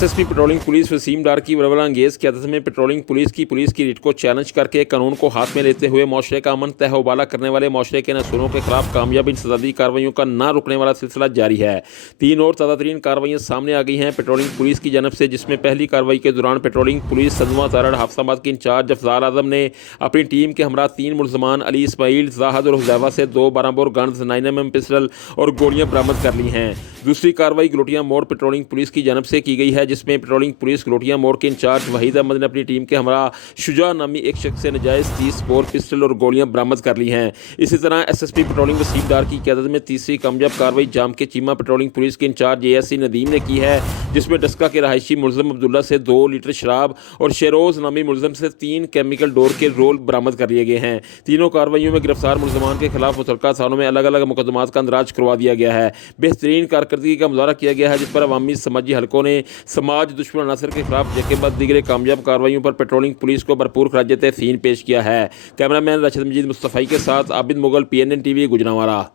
SSP patrolling police Wasim डार की वरवला अंगेज क़यादत में patrolling police की रीट को चैलेंज करके कानून को हाथ में लेते हुए माशरे का अमन तहवाला करने वाले माशरे के नसूरों के खिलाफ कामयाब इंसदादी कार्रवाइयों का ना रुकने वाला सिलसिला जारी है। 3 और ताज़ा तरीन कार्रवाइयाँ सामने आ गई हैं पेट्रोलिंग पुलिस की जानब से, जिसमें पहली कार्रवाई के दौरान पेट्रोलिंग पुलिस सदमा तारड़ हाफसाबाद के इंचार्ज अफजाल आजम ने अपनी टीम के हमरा 3 मुलजमान अली इस्माइल जाहद और हुज़ैफा से 2 12 गन्स 9mm पिस्टल और गोलियां बरामद कर ली हैं। दूसरी कार्रवाई गलोटिया मोड़ पेट्रोलिंग पुलिस की जानब से की गई है, जिसमें पेट्रोलिंग पुलिस गलोटिया मोड़ के इंचार्ज वहीद अहमद ने अपनी टीम के हमरा शुजा नामी एक शख्स से नजायज़ 30 बोर पिस्टल और गोलियां बरामद कर ली हैं। इसी तरह एसएसपी पेट्रोलिंग वसीम डार की क़यादत में तीसरी कामयाब कार्रवाई जाम के चीमा पेट्रोलिंग पुलिस के इंचार्ज एएससी नदीम ने की है, जिसमें डस्का के रहायशी मुलजम अब्दुल्ला से 2 लीटर शराब और शेरोज़ नामी मुलजम से 3 केमिकल डोर के रोल बरामद कर लिए गए हैं। तीनों कार्रवाइयों में गिरफ्तार मुलजमान के खिलाफ मुतल्लका थानों में अलग अलग मुकदमात का अंदराज करवा दिया गया है। बेहतरीन कारकर्दगी का मुजाहरा किया गया है, जिस पर अवामी समाजी हलकों ने समाज दुश्मन अनासर के खिलाफ जके बाद दीगर कामयाब कार्रवाइयों पर पेट्रोलिंग पुलिस को भरपूर खराज तहसीन पेश किया है। कैमरामैन राशिद मजीद मुस्तफ़ाई के साथ आबिद मुगल, PNN TV, गुजरांवाला।